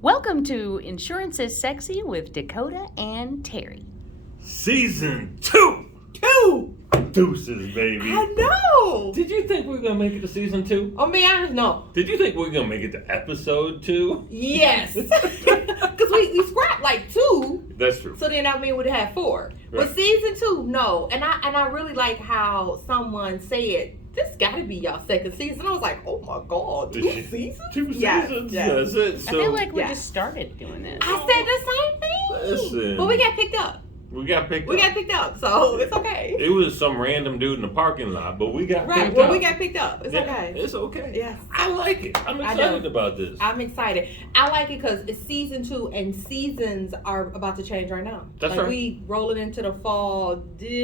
Welcome to Insurance is Sexy with Dakota and Terry. Season 2! Deuces, baby. I know. Did you think we were going to make it to season 2? I'll be honest, no. Did you think we were going to make it to episode 2? Yes. Because we scrapped like 2. That's true. So then I mean we'd have 4. Right. But season 2, no. And I really like how someone said, this gotta be y'all second season. I was like, oh my God, 2 seasons? 2 Yes, seasons? yes. That's it. So, I feel like we yeah. just started doing this. I said the same thing. Listen. But we got picked up. we got picked up. So it's okay. It was some random dude in the parking lot, but we got Right. picked Well, up. we got picked up. It's Yeah, okay. It's okay. Yes. I like it. I'm excited about this. I'm excited. I like it because it's season 2 and seasons are about to change right now. That's like right. We rolling into the fall,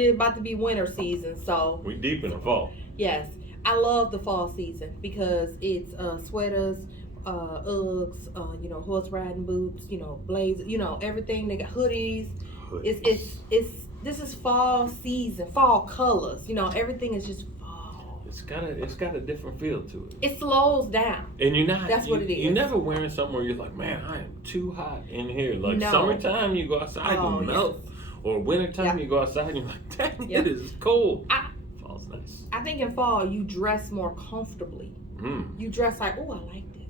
about to be winter season. So We deep in the fall. yes, I love the fall season because it's sweaters, Uggs, horse riding boots, blazers, everything. They got hoodies. It's this is fall season, fall colors. Everything is just fall. It's got a different feel to it. It slows down. And you're not. That's what it is. You're never wearing something where you're like, man, I am too hot in here. Like No. summertime, you go outside, Oh, you melt. Or wintertime, Yeah. you go outside, and you're like, dang, Yeah. it is cold. Fall's nice. I think in fall you dress more comfortably. You dress like, oh, I like this.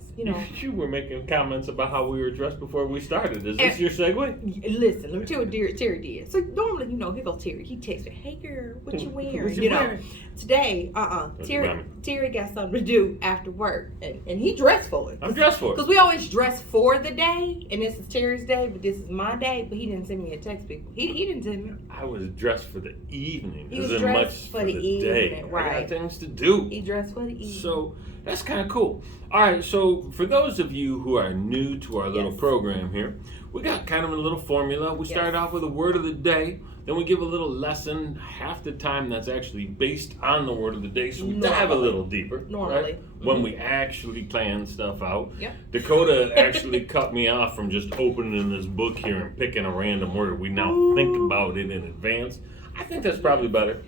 You were making comments about how we were dressed before we started. Is this your segue? Listen, let me tell you what Terry did. So normally, here goes Terry. He texts me, hey girl, what you wearing? What you wearing? Today, What's your mommy? Terry got something to do after work, and he dressed for it. I'm dressed for it. Because we always dress for the day, and this is Terry's day, but this is my day. But he didn't send me a text, people. He didn't send me. I was dressed for the evening. He was as dressed much for the day. evening, I right. got things to do. He dressed for the evening. So that's kind of cool. All right, so for those of you who are new to our little Yes. program here, we got kind of a little formula. We Yes. start off with a word of the day, then we give a little lesson, half the time that's actually based on the word of the day, so we dive a Normally. little deeper. Normally. Right? When we actually plan stuff out. Yep. Dakota actually cut me off from just opening this book here and picking a random word. We now think about it in advance. I think that's probably better.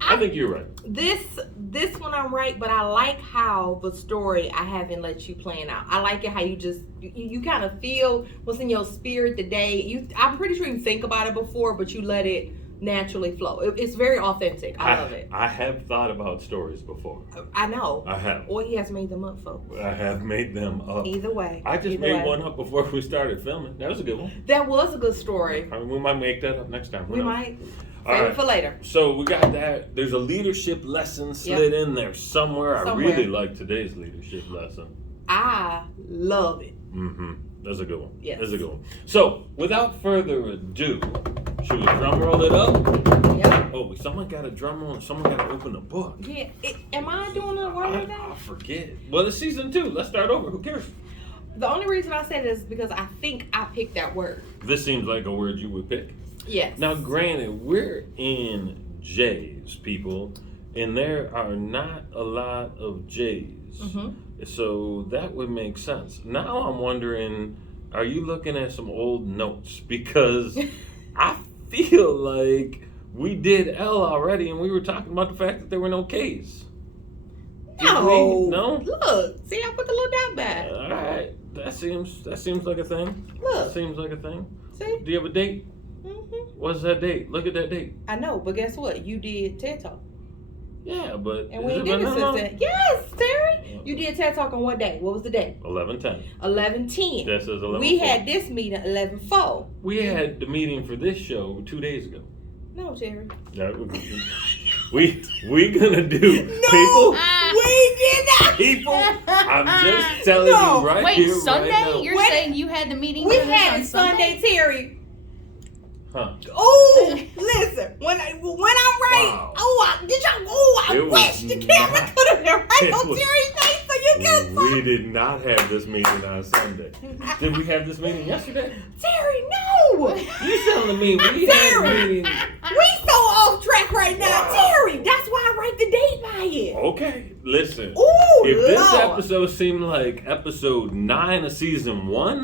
I think you're right. This one I'm right, but I like how the story I haven't let you plan out. I like it how you just you kind of feel what's in your spirit the day. I'm pretty sure you think about it before, but you let it naturally flow. It's very authentic. I love it. I have thought about stories before. I know. I have. Or he has made them up, folks. I have made them up. Either way. I just Either made way. one up before we started filming. That was a good one. That was a good story. I mean, we might make that up next time. Who We knows? might. All Save right. it for later. So we got that. There's a leadership lesson slid in there somewhere. I Somewhere. really like today's leadership lesson. I love it. That's a good one. Yes. That's a good one. So without further ado, should we drum roll it up? Yep. Oh, someone got a drum roll and someone got to open the book. Yeah. Am I doing a word of I that? forget. Well, it's season 2. Let's start over. Who cares? The only reason I said it is because I think I picked that word. This seems like a word you would pick. Yes. Now, granted, we're in J's, people, and there are not a lot of J's. So that would make sense. Now I'm wondering, are you looking at some old notes? Because I feel like we did L already, and we were talking about the fact that there were no K's. Did No. we? No? Look. See, I put the little dot back. All right. That seems like a thing. Look. That seems like a thing. See? Do you have a date? What's that date? Look at that date. I know, but guess what? You did TED Talk. Yeah, but And we ain't did it since then. Yes, Terry. You did TED Talk on what day? What was the day? 11:10. 11:10. That says 11:4. We had this meeting 11:4. We had the meeting for this show 2 days ago. No, Terry. That would be, we gonna do No, we did not. people. I'm just telling No. you right Wait, here, Sunday? right now. You're Wait. saying you had the meeting We for this had on it Sunday, Terry. Huh? Oh, listen. When I'm right. Wow. I It was wish the camera not- could have been right it on was- Terry's face so you could We see. did not have this meeting on Sunday. Did we have this meeting yesterday? Terry, no. You telling me we had a Terry. meeting? We so off track right now, Wow. Terry. That's why I write the date by it. Okay, listen. Ooh, If this Lord. episode seemed like episode 9 of season 1,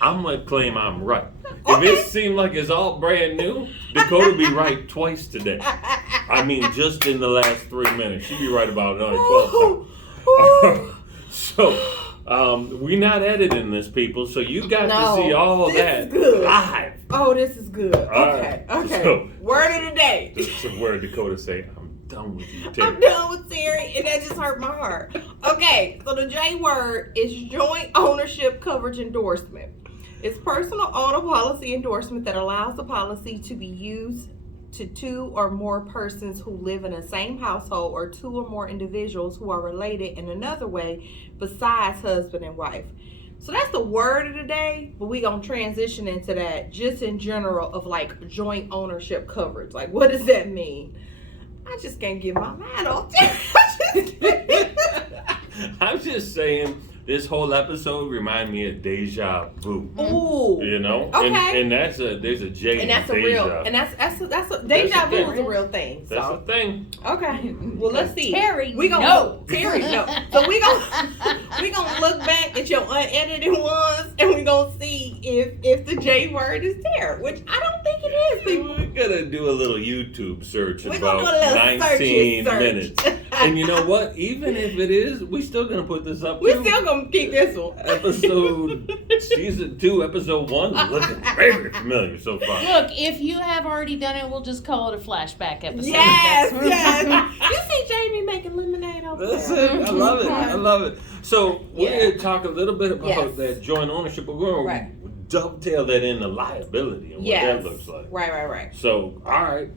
I'm gonna claim I'm right. If Okay. it seemed like it's all brand new, Dakota be right twice today. I mean, just in the last 3 minutes, she be right about another 12 times. Ooh. So, We're not editing this, people, so you got to see all this that is good. live. Oh, this is good. Okay. So, word of the day. This is a word Dakota say. I'm done with you, Terry. I'm done with Terry, and that just hurt my heart. Okay, so the J word is joint ownership coverage endorsement. It's personal auto policy endorsement that allows the policy to be used to two or more persons who live in the same household or two or more individuals who are related in another way besides husband and wife. So that's the word of the day, but we're going to transition into that just in general of like joint ownership coverage. Like, what does that mean? I just can't get my mind off that. I'm just saying, this whole episode remind me of deja vu. Ooh. You know? Okay. And there's a J And that's in a deja. real, and that's a deja vu is a real thing. That's So the thing. okay, well let's see. Terry, we gonna no. Terry, no. So we gonna look back at your unedited ones, and we gonna see if the J word is there, which I don't think it is. People, We're gonna do a little YouTube search in we gonna about do a little 19 search. minutes. And you know what? Even if it is, we still gonna put this up. We too. still gonna keep this one. Episode season 2, episode 1 is looking very familiar so far. Look, if you have already done it, we'll just call it a flashback episode. Yes, That's- yes. You see Jamie making lemonade over That's there. it. I love it. I love it. So we're Yeah. going to talk a little bit about Yes. that joint ownership, but we're going Right. to dovetail that into liability and what Yes. that looks like. Right. So, all right.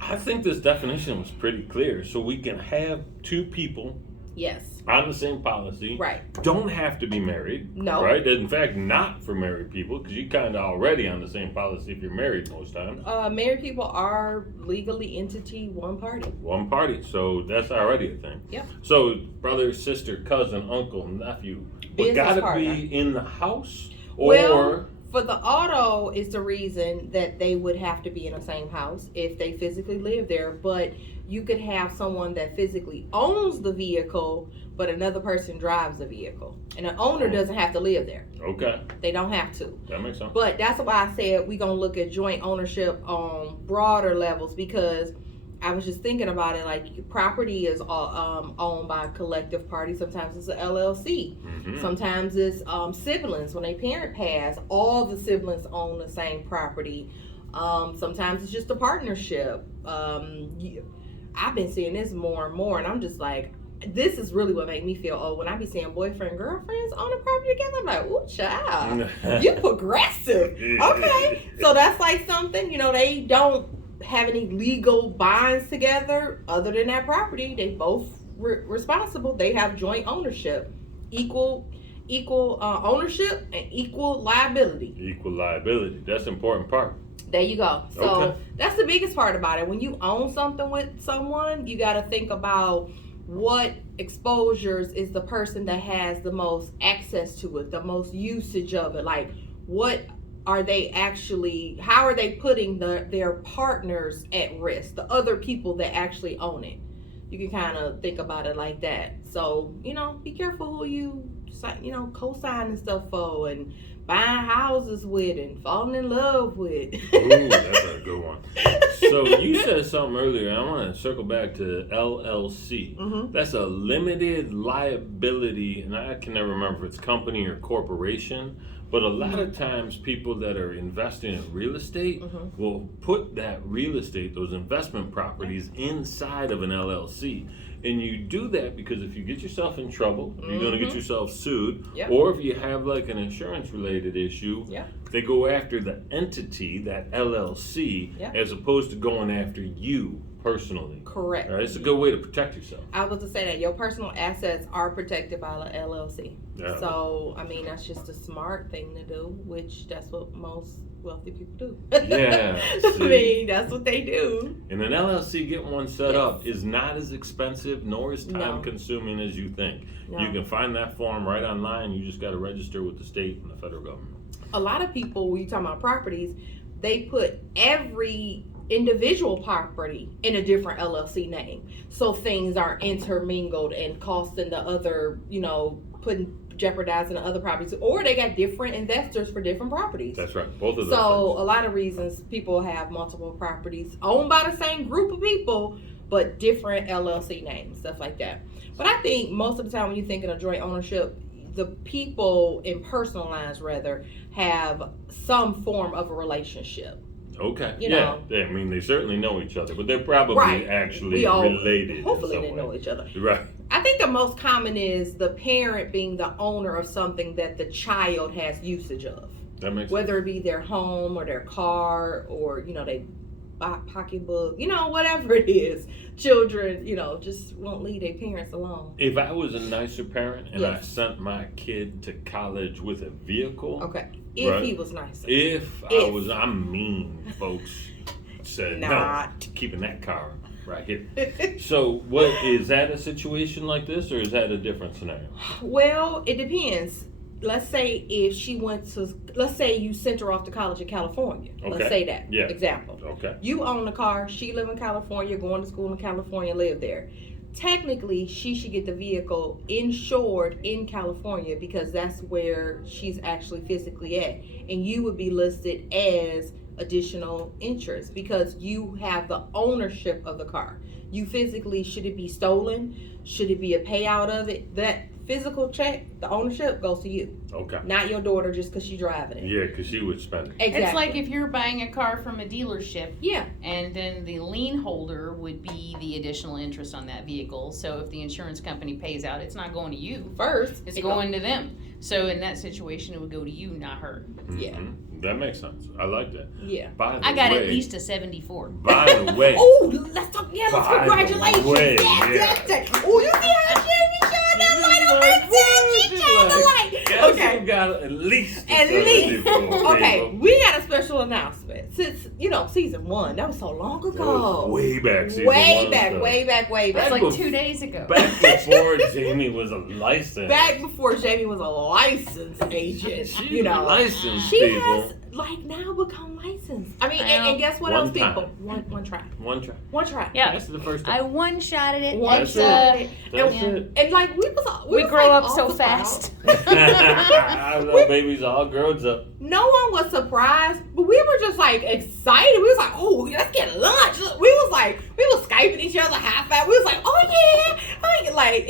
I think this definition was pretty clear. So we can have two people Yes. on the same policy. Right. Don't have to be married. No. Right? In fact, not for married people, because you're kind of already on the same policy if you're married most times. Married people are legally entity one party. One party, so that's already a thing. Yep. So brother, sister, cousin, uncle, nephew, but Business gotta partner. be in the house, or Well, for the auto is the reason that they would have to be in the same house if they physically live there. But you could have someone that physically owns the vehicle, but another person drives the vehicle, and the owner doesn't have to live there. okay, They don't have to. that makes sense. But that's why I said we're gonna look at joint ownership on broader levels, because I was just thinking about it. Like, property is all, owned by a collective party. Sometimes it's an LLC. Mhm. Sometimes it's siblings. When a parent passed, all the siblings own the same property. Sometimes it's just a partnership. I've been seeing this more and more, and I'm just like, this is really what made me feel old. When I be seeing boyfriend and girlfriends own a property together, I'm like, ooh, child, you progressive. Okay, so that's like something, they don't have any legal binds together other than that property. They both responsible. They have joint ownership, equal ownership, and equal liability. Equal liability. That's the important part. There you go. So Okay. that's the biggest part about it. When you own something with someone, you got to think about what exposures is the person that has the most access to it, the most usage of it. Like, what are they actually, how are they putting their partners at risk, the other people that actually own it? You can kind of think about it like that. So, be careful who you, co-signing stuff for and buying houses with and falling in love with. Ooh, that's a good one. So you said something earlier. I want to circle back to LLC. Mm-hmm. That's a limited liability, and I can never remember if it's company or corporation. But a lot of times, people that are investing in real estate will put that real estate, those investment properties, inside of an LLC. And you do that because if you get yourself in trouble, if you're going to get yourself sued, Yep. or if you have like an insurance related issue, Yep. they go after the entity, that LLC, Yep. as opposed to going after you personally. Correct. All right, it's a good way to protect yourself. I was to say that your personal assets are protected by the LLC. Yeah. So, that's just a smart thing to do, which that's what most wealthy people do. Yeah, I see. mean, that's what they do. And an LLC, getting one set Yes. up is not as expensive nor as time No. consuming as you think. No. You can find that form right online. You just got to register with the state and the federal government. A lot of people, when you talk about properties, they put every individual property in a different LLC name. So things are intermingled and costing the other, jeopardizing the other properties. Or they got different investors for different properties. That's right. Both of those So things. a lot of reasons people have multiple properties owned by the same group of people, but different LLC names, stuff like that. But I think most of the time when you think of joint ownership, the people in personal lines rather have some form of a relationship. Okay. You yeah. know. I mean, they certainly know each other, but they're probably Right. actually We all related. hopefully in they some know way. each other. Right. I think the most common is the parent being the owner of something that the child has usage of. That makes Whether it be their home or their car or, they pocketbook, whatever it is. Children, just won't leave their parents alone. If I was a nicer parent and I Yes. sent my kid to college with a vehicle, Okay. If Right. he was nicer. I'm mean, folks said, Not. no, keeping that car right here. So, what is that a situation like this, or is that a different scenario? Well, it depends. Let's say if she let's say you sent her off to college in California. Okay. Let's say that. Yeah. Example. Okay. You own the car, she live in California, going to school in California, live there. Technically, she should get the vehicle insured in California because that's where she's actually physically at. And you would be listed as additional interest because you have the ownership of the car. You physically, should it be stolen? Should it be a payout of it? That physical check, the ownership goes to you. Okay. Not your daughter just because she's driving it. Yeah, because she would spend it. Exactly. It's like if you're buying a car from a dealership, Yeah. and then the lien holder would be the additional interest on that vehicle. So if the insurance company pays out, it's not going to you. First, It's going to them. So in that situation, it would go to you, not her. Yeah. Mhm. That makes sense. I like that. Yeah. By the I got way, at least a 74. By the way, Oh, let's talk. Yeah, let's By the congratulations. way, Yes, yeah. yes. Oh, you see how Jamie showed that light on her too? She showed the light. Guess Okay. who got at least a At least. 74, Okay, people? we got a special announcement. Since, season 1, that was so long That ago. was way back. Season Way one back, stuff. way back, way That's back. like 2 days ago. Back before Jamie was a licensed. Back before Jamie was a licensed agent. She's licensed, She people. has, now become licensed. I mean, and guess what One else, people? time. One try. One try. One try. Yeah. That's the first I time. one-shotted it. One It's, shot. That's yeah. it. And we we grow like, up so all fast. I know babies all grown up. No one was surprised, but we were just like excited. We was like, "Oh, let's get lunch." We was Skyping each other half out. We was like, "Oh yeah,"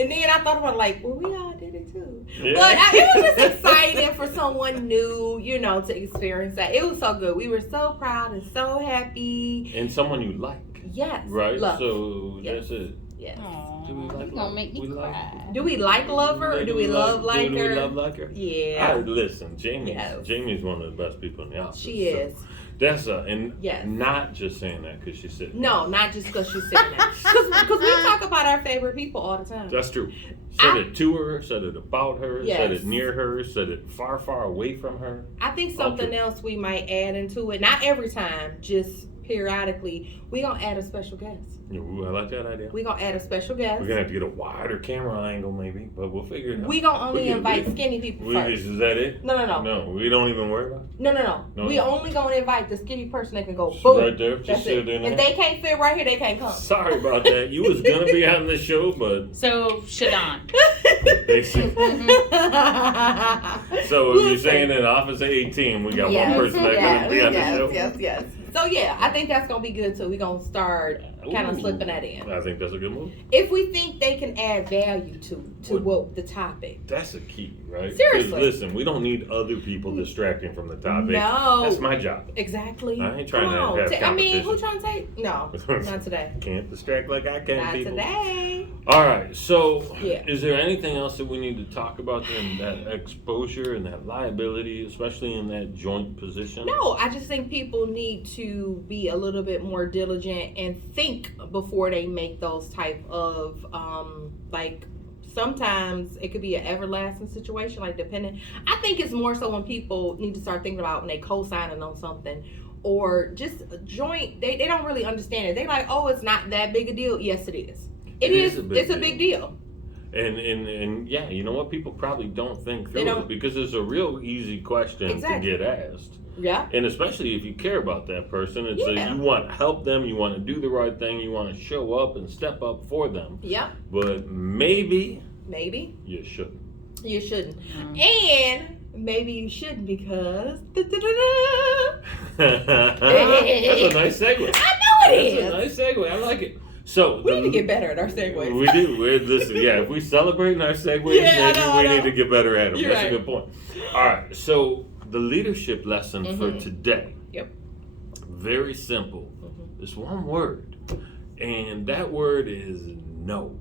and then I thought about well, we all did it too. Yeah. But it was just exciting for someone new, to experience that. It was so good. We were so proud and so happy. And someone you like. Yes, Right? love. So Yes. that's it. Yes. Aw, Do we like you gonna her? make me We like cry. Do we like love her or do we love like do her? we love like her? Yeah, Listen, Yes. Jamie's one of the best people in the office. she is. That's and Yes. not just saying that because she's sitting. No, not just because she's saying that. Because we talk about our favorite people all the time. That's true. Said it to her, said it about her, said Yes. it near her, said it far, far away from her. I think something Okay. else we might add into it, not every time, just periodically, we gonna add a special guest. Ooh, I like that idea. We gonna add a special guest. We're gonna have to get a wider camera angle, maybe, but we'll figure it out. We gonna only We can- invite we- skinny people first. Is that it? No. No, we don't even worry about it. No. No, We no. only gonna invite the skinny person that can go She's boom. right there. Just That's sit it. in If there. they can't fit right here, they can't come. Sorry about that. You was gonna be on the show, but So, Shadon. basically. So We'll you're see. saying in Office 18, we got one person that's gonna be on the show? Yes. So yeah, I think that's gonna be good too. We're gonna start kind of Ooh. slipping that in. I think that's a good move. If we think they can add value to what the topic. That's the key, right? 'Cause Seriously. listen, we don't need other people distracting from the topic. No. That's my job. Exactly. I ain't trying Come to on. have I mean, competition. who trying to take? No, not today. Can't distract like I can, Not people. today. All right. So, Yeah. is there anything else that we need to talk about in that exposure and that liability, especially in that joint position? No, I just think people need to be a little bit more diligent and think before they make those type of sometimes it could be an everlasting situation, like depending. I think it's more so when people need to start thinking about when they co-signing on something or just joint. They don't really understand it. They like, oh, it's not that big a deal. Yes, it is. It is. It's a big deal. And yeah, you know what? People probably don't think through They don't. it because it's a real easy question Exactly. to get asked. Yeah. And especially if you care about that person, it's Yeah. you want to help them, you want to do the right thing, you want to show up and step up for them. Yeah. But maybe Maybe you shouldn't. you shouldn't. Mm. And maybe you shouldn't because That's a nice segue. I know it That's is. a nice segue. I like it. So we need to get better at our segues. We do. Listen, if we celebrate our segues, maybe we need to get better at them. You're That's right. a good point. All right. So the leadership lesson for today. Yep. Very simple. It's one word, and that word is no.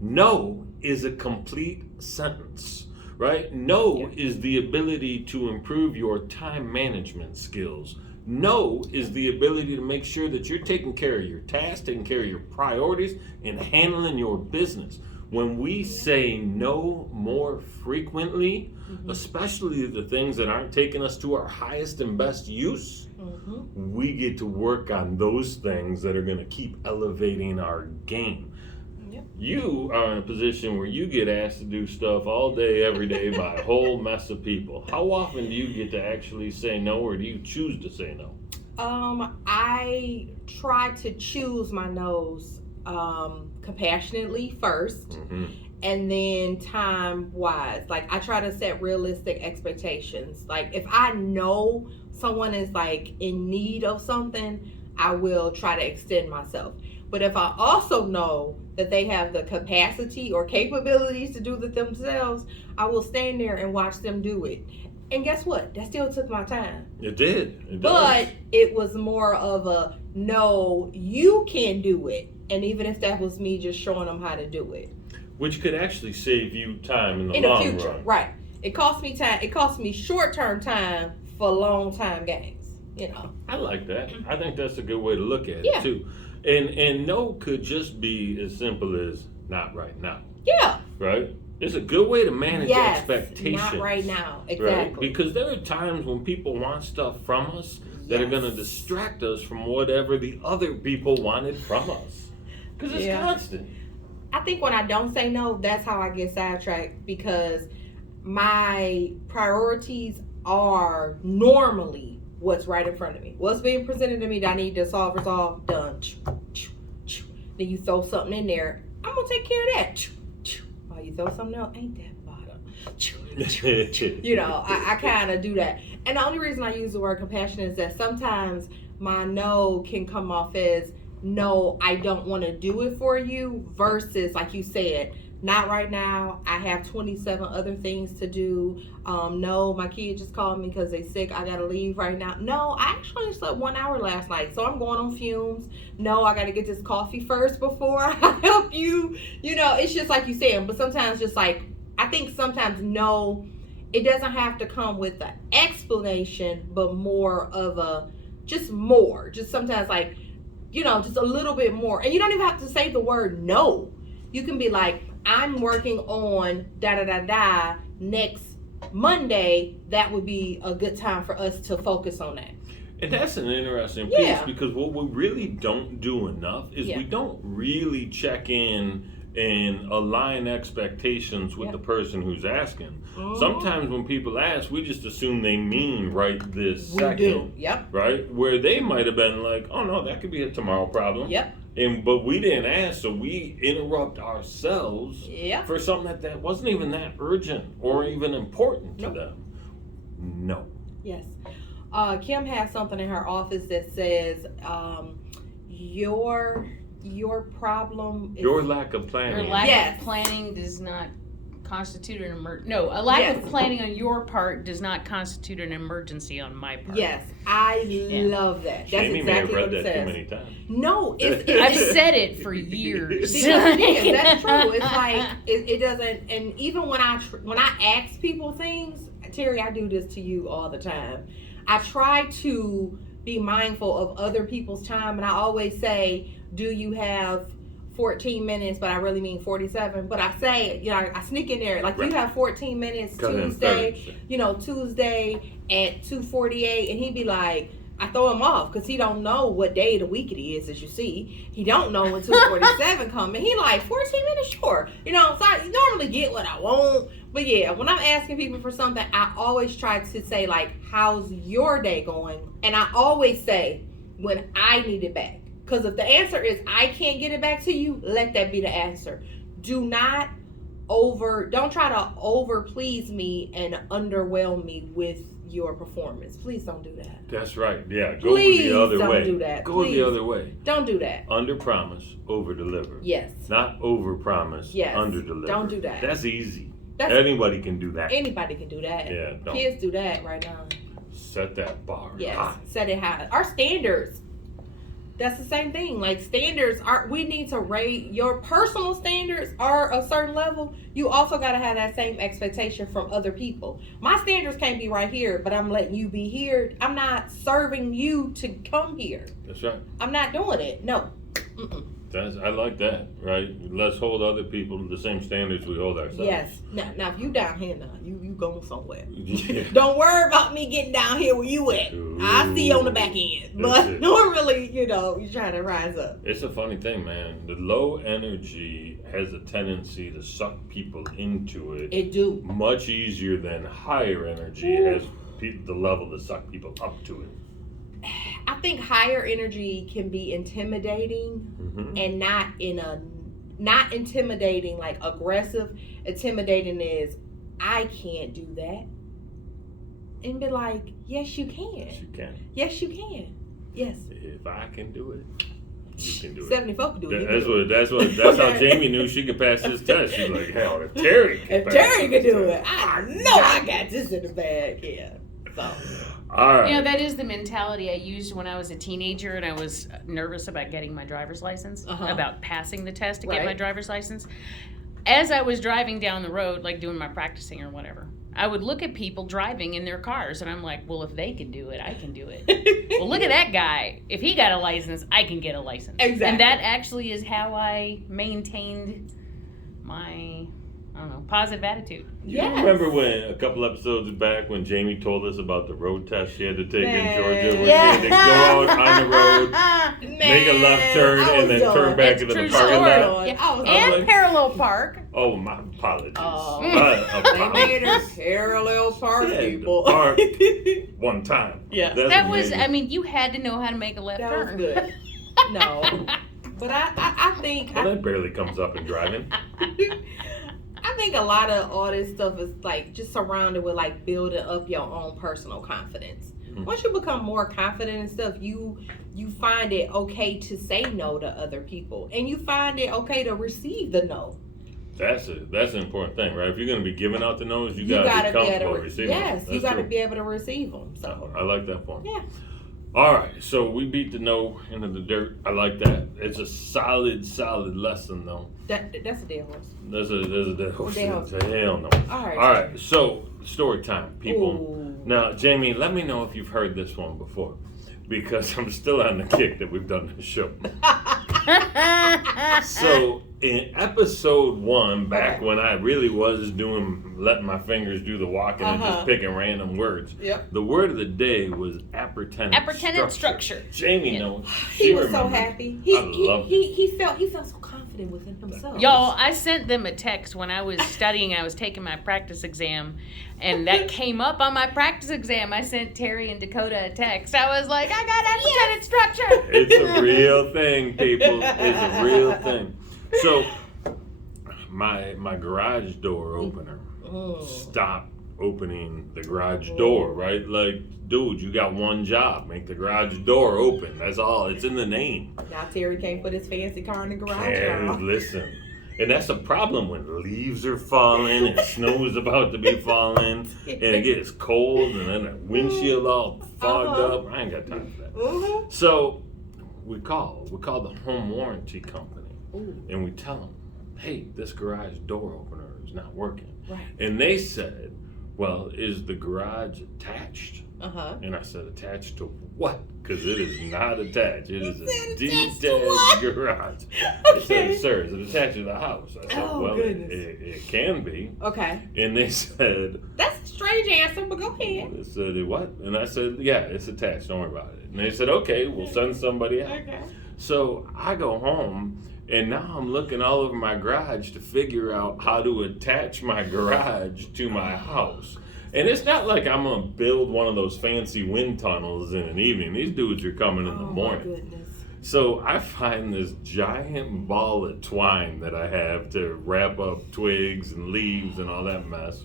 No is a complete sentence, right? No is the ability to improve your time management skills. No is the ability to make sure that you're taking care of your tasks, taking care of your priorities, and handling your business. When we say no more frequently, especially the things that aren't taking us to our highest and best use, we get to work on those things that are going to keep elevating our game. You are in a position where you get asked to do stuff all day, every day by a whole mess of people. How often do you get to actually say no, or do you choose to say no? I try to choose my no's compassionately first, and then time wise. Like, I try to set realistic expectations. Like, if I know someone is like in need of something, I will try to extend myself. But if I also know that they have the capacity or capabilities to do it themselves, I will stand there and watch them do it. And guess what? That still took my time. It did. But it was more of a, no, you can do it. And even if that was me just showing them how to do it. Which could actually save you time in the In long the future, run. right. It cost me time. It cost me short-term time for long-time gains, you know. I like that. I think that's a good way to look at it, too. And no could just be as simple as not right now. Yeah. Right? It's a good way to manage expectations. Not right now. Exactly. Right? Because there are times when people want stuff from us that are going to distract us from whatever the other people wanted from us. Because it's constant. I think when I don't say no, that's how I get sidetracked, because my priorities are normally what's right in front of me. What's being presented to me that I need to resolve, done. Then you throw something in there, I'm going to take care of that. Oh, you throw something else, ain't that bottom. You know, I kind of do that. And the only reason I use the word compassion is that sometimes my no can come off as, no, I don't want to do it for you, versus, like you said, not right now. I have 27 other things to do. No, my kid just called me because they sick. I gotta leave right now. No, I actually slept 1 hour last night, so I'm going on fumes. No, I gotta get this coffee first before I help you. You know, it's just like you said. But sometimes, just like, I think sometimes no, it doesn't have to come with an explanation, but more of a just sometimes, like, you know, just a little bit more. And you don't even have to say the word no. You can be like, I'm working on da-da-da-da next Monday. That would be a good time for us to focus on that. And that's an interesting piece, because what we really don't do enough is we don't really check in and align expectations with the person who's asking. Sometimes when people ask, we just assume they mean right this second. Right? Where they might have been like, oh no, that could be a tomorrow problem. But we didn't ask, so we interrupt ourselves for something that wasn't even that urgent or even important to them. No. Yes. Kim has something in her office that says, your problem is... Your lack of planning. Your lack of planning does not constitute an emergency. No, a lack of planning on your part does not constitute an emergency on my part. Yes, I love that. That's exactly what it says. Too many times. No, I've said it for years. That's true. It's like it doesn't. And even when I ask people things, Terry, I do this to you all the time. I try to be mindful of other people's time, and I always say, do you have 14 minutes, but I really mean 47. But I say, you know, I sneak in there, like, you have 14 minutes Tuesday, Tuesday at 2:48, and he'd be like, I throw him off because he don't know what day of the week it is, as you see. He don't know when 2:47 coming. He like, 14 minutes, sure. You know, so I normally get what I want. But yeah, when I'm asking people for something, I always try to say, like, how's your day going? And I always say, when I need it back. Because if the answer is, I can't get it back to you, let that be the answer. Do not don't try to over please me and underwhelm me with your performance. Please don't do that. That's right. Yeah, go Please the other don't way. do that. Go Please. the other way. Don't do that. Under promise, over deliver. Yes. Not over promise, Yes. under deliver. Don't do that. That's easy. That's, Anybody can do that. Anybody can do that. Yeah, don't. Kids do that right now. Set that bar Yes. high. Set it high. Our standards. That's the same thing. Like standards we need to rate your personal standards are a certain level. You also got to have that same expectation from other people. My standards can't be right here, but I'm letting you be here. I'm not serving you to come here. That's right. I'm not doing it. No. Mm-mm. I like that, right? Let's hold other people to the same standards we hold ourselves. Yes. Now if you down here now, you going somewhere. Yeah. Don't worry about me getting down here where you at. I see you on the back end. But normally, you're trying to rise up. It's a funny thing, man. The low energy has a tendency to suck people into it. It do. Much easier than higher energy has the level to suck people up to it. I think higher energy can be intimidating and not intimidating like aggressive. Intimidating is I can't do that. And be like, yes you can. Yes, you can. Yes you can. Yes. If I can do it, you can do it. 74 can do it. That's how Jamie knew she could pass this test. She's like, hell, if Terry can do it, I know I got this in the bag. Yeah. So. All right. That is the mentality I used when I was a teenager and I was nervous about getting my driver's license, about passing the test to get my driver's license. As I was driving down the road, like doing my practicing or whatever, I would look at people driving in their cars and I'm like, well, if they can do it, I can do it. Well, look at that guy. If he got a license, I can get a license. Exactly. And that actually is how I maintained my, positive attitude. You remember when a couple episodes back when Jamie told us about the road test she had to take in Georgia, where she had to go out on the road, make a left turn, and then turn back into the parking lot? Yeah. And parallel park. Oh, my apologies. They made her parallel park, people. Park one time. Yeah. That was, you had to know how to make a left turn. That was good. No. But I think... Well, that barely comes up in driving. I think a lot of all this stuff is like just surrounded with like building up your own personal confidence. Once you become more confident and stuff, you find it okay to say no to other people, and you find it okay to receive the no. That's an important thing, right? If you're going to be giving out the no's, you gotta be comfortable receiving them. Yes, you gotta be able to receive them. So I like that point. Yeah. All right, so we beat the no into the dirt. I like that. It's a solid lesson, though. That's a dead horse. There's a dead horse. Hell no. All right. So story time, people. Ooh. Now, Jamie, let me know if you've heard this one before, because I'm still on the kick that we've done this show. So in episode 1, back when I really was letting my fingers do the walking and just picking random words. Yep. The word of the day was appertrnant structure. Jamie knows. He was so happy. He felt so confident within himself. Y'all, I sent them a text when I was studying. I was taking my practice exam, and that came up on my practice exam. I sent Terry and Dakota a text. I was like, I got appertrnant structure. It's a real thing, people. It's a real thing. So, my garage door opener stopped opening the garage door, right? Like, dude, you got one job. Make the garage door open. That's all. It's in the name. Now Terry can't put his fancy car in the garage. And listen. And that's a problem when leaves are falling and snow is about to be falling and it gets cold and then the windshield all fogged up. I ain't got time for that. So we call the home warranty company and we tell them, hey, this garage door opener is not working. Right. And they said, well, is the garage attached? And I said, attached to what? Because it is not attached. It is a detached garage. They said, sir, is it attached to the house? I said, it can be. Okay. And they said, that's a strange answer, but go ahead. They said, what? And I said, yeah, it's attached. Don't worry about it. And they said, okay, we'll send somebody out. Okay. So I go home, and now I'm looking all over my garage to figure out how to attach my garage to my house. And it's not like I'm going to build one of those fancy wind tunnels in an evening. These dudes are coming in the morning. My goodness. So I find this giant ball of twine that I have to wrap up twigs and leaves and all that mess.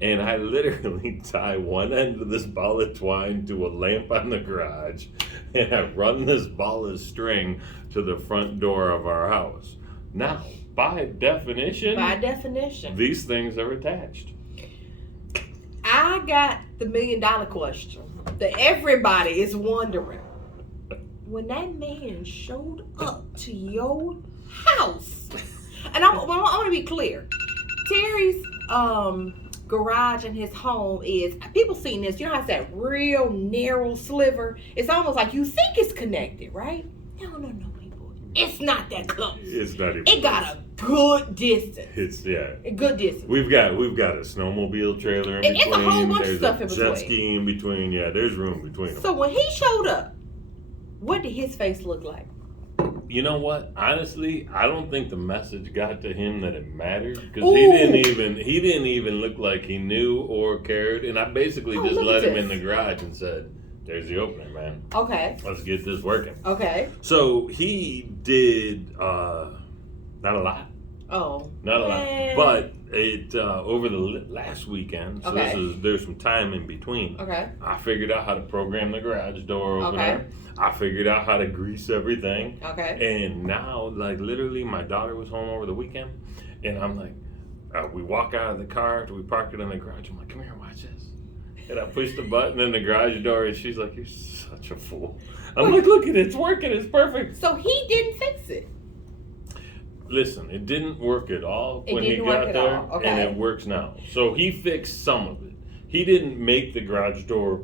And I literally tie one end of this ball of twine to a lamp on the garage, and I run this ball of string to the front door of our house. Now, by definition, these things are attached. I got the $1 million question that everybody is wondering. When that man showed up to your house, and I want to be clear, Terry's garage in his home is, people seen this, you know how it's that real narrow sliver? It's almost like you think it's connected, right? No, people. It's not that close. It's not even It got a good distance. It's, yeah. A good distance. We've got a snowmobile trailer in between. It's a whole bunch of stuff in There's a between. jet ski in between. Yeah, there's room between them. So when he showed up, what did his face look like? You know what? Honestly, I don't think the message got to him that it mattered, because Ooh. he didn't even look like he knew or cared. And I basically just look let at him in this. the garage and said, "There's the opening, man. Okay. Let's get this working." Okay. So he did not a lot. Oh. Not a man. lot, but it over the last weekend. So Okay. there's some time in between. Okay. I figured out how to program the garage door opener. Okay. I figured out how to grease everything. Okay. And now, like literally, my daughter was home over the weekend, and I'm like, we walk out of the car after we park it in the garage. I'm like, "Come here, watch this." And I push the button in the garage door, and she's like, "You're such a fool." I'm like, "Look at it, it's working, it's perfect." So he didn't fix it. Listen, it didn't work at all It when he didn't work got at there, all. Okay. and it works now. So he fixed some of it. He didn't make the garage door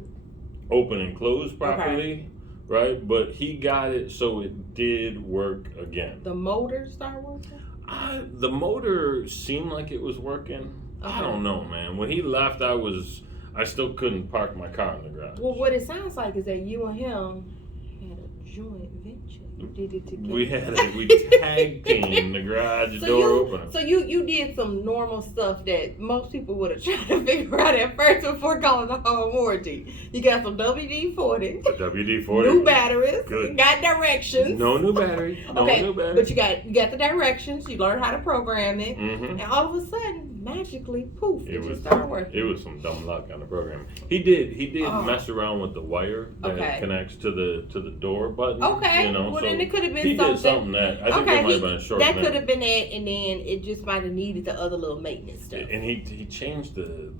open and close properly, right? But he got it so it did work again. The motor started working? The motor seemed like it was working. I don't know, man. When he left, I still couldn't park my car in the garage. Well, what it sounds like is that you and him had a joint venture. You did it together. We tag teamed the garage door opener. So you did some normal stuff that most people would have tried to figure out at first before calling the home warranty. You got some WD-40. WD-40. New batteries. Good. You got directions. No new battery. No new battery. But you got the directions. You learned how to program it. Mm-hmm. And all of a sudden, magically, poof, it just started working. It was some dumb luck on the program. He did mess around with the wire that Okay. connects to the door button. Okay. You know, Well, so then it could have been he something. did something that I think it might have been a short. That could have been it, and then it just might have needed the other little maintenance stuff. And he changed the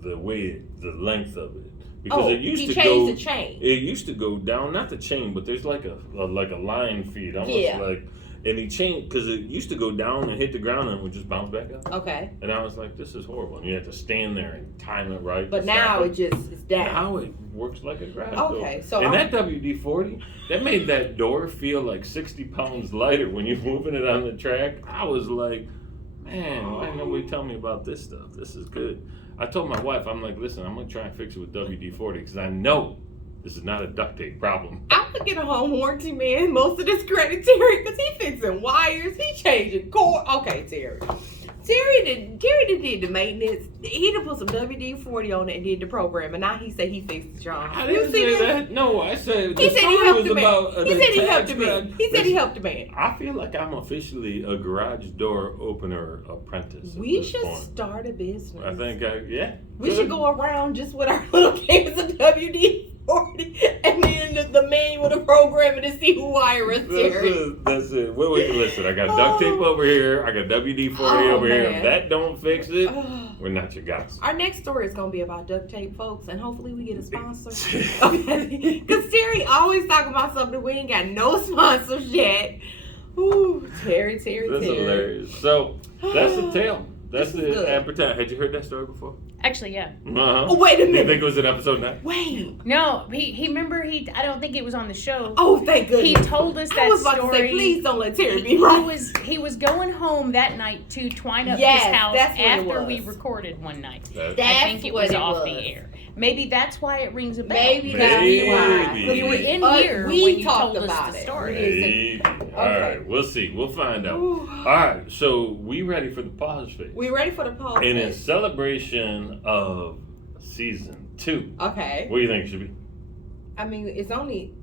length of it, because Oh, it used he to changed go. the chain. It used to go down, not the chain, but there's like a line feed, almost Yeah. like. And he changed, because it used to go down and hit the ground and would just bounce back up. Okay. And I was like, this is horrible. And you have to stand there and time it right. But to now stop it's down. Now it works like a garage door. Okay, so and that WD-40, that made that door feel like 60 pounds lighter when you're moving it on the track. I was like, man, why didn't nobody tell me about this stuff? This is good. I told my wife, I'm like, listen, I'm going to try and fix it with WD-40, because I know this is not a duct tape problem. I'm gonna get a home warranty, man. Most of this credit Terry, because he fixing wires, he changing cord. Okay, Terry. Terry did the maintenance. He done put some WD-40 on it and did the program, and now he said he fixed it, y'all. I didn't say that. No, I said He the said he story helped was the man. about He said he helped the attached man. garage. He said he helped the man. I feel like I'm officially a garage door opener apprentice. We at this should point. start a business. I think yeah. We good. should go around just with our little cans of WD-40 and then the manual to program it to see who wire us, Terry. That's it. Wait, listen. I got duct tape over here. I got WD-40 over here. If that don't fix it, we're not your guys. Our next story is going to be about duct tape, folks, and hopefully we get a sponsor. Okay? Because Terry always talking about something. We ain't got no sponsors yet. Ooh, Terry. That's hilarious. So, that's the tale. That's This the is good. appertrnant. Had you heard that story before? Actually, yeah. Uh-huh. Oh, wait a Do you minute. think it was in episode 9? Wait. No, he remember I don't think it was on the show. Oh, thank goodness. He told us that I was about story. to say, please don't let Terry be He right. he was going home that night to twine up Yes, his house that's what it after we was. recorded one night. That's That's I think it what was it off was. the air. Maybe that's why it rings a bell. Maybe Maybe. that's why. Because you were in here We when you talked told us about the it. story. Maybe. All right, we'll see. We'll find out. Ooh. All right, so we ready for the pause phase. We ready for the pause? And in phase? celebration of season 2, Okay. what do you think it should be? I mean, it's only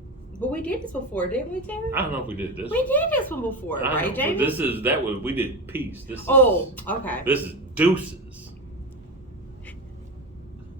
But we did this before, didn't we, Terry? I don't know if we did this. We did this one before, I right, know, Jamie? but we did peace. This is, Oh, okay. This is deuces.